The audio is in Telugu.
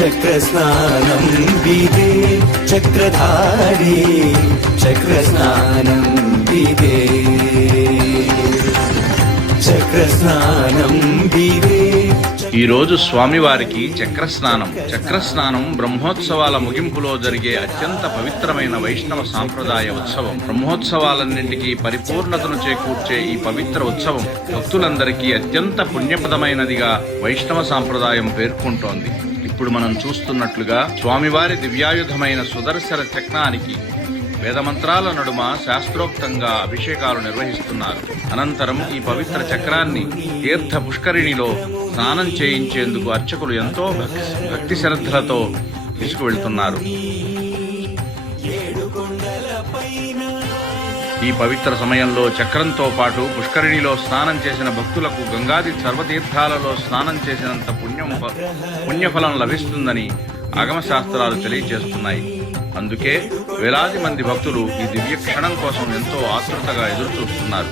చక్రస్నానం విదే చక్రధారి చక్రస్నానం విదే చక్రస్నానం విదే. ఈరోజు స్వామివారికి చక్రస్నానం. చక్రస్నానం బ్రహ్మోత్సవాల ముగింపులో జరిగే అత్యంత పవిత్రమైన వైష్ణవ సాంప్రదాయ ఉత్సవం. బ్రహ్మోత్సవాలన్నింటికీ పరిపూర్ణతను చేకూర్చే ఈ పవిత్ర ఉత్సవం భక్తులందరికీ అత్యంత పుణ్యప్రదమైనదిగా వైష్ణవ సాంప్రదాయం పేర్కొంటోంది. ఇప్పుడు మనం చూస్తున్నట్లుగా స్వామివారి దివ్యాయుధమైన సుదర్శన చక్రానికి వేదమంత్రాల నడుమ శాస్త్రోక్తంగా అభిషేకాలు నిర్వహిస్తున్నారు. అనంతరం ఈ పవిత్ర చక్రాన్ని తీర్థ పుష్కరిణిలో స్నానం చేయించేందుకు అర్చకులు ఎంతో భక్తి శ్రద్ధలతో తీసుకువెళ్తున్నారు. ఈ పవిత్ర సమయంలో చక్రంతో పాటు పుష్కరిణిలో స్నానం చేసిన భక్తులకు గంగాది సర్వతీర్థాలలో స్నానం చేసినంత పుణ్యఫలం లభిస్తుందని ఆగమశాస్త్రాలు తెలియజేస్తున్నాయి. అందుకే వేలాది మంది భక్తులు ఈ దివ్య క్షణం కోసం ఎంతో ఆతృతగా ఎదురు చూస్తున్నారు.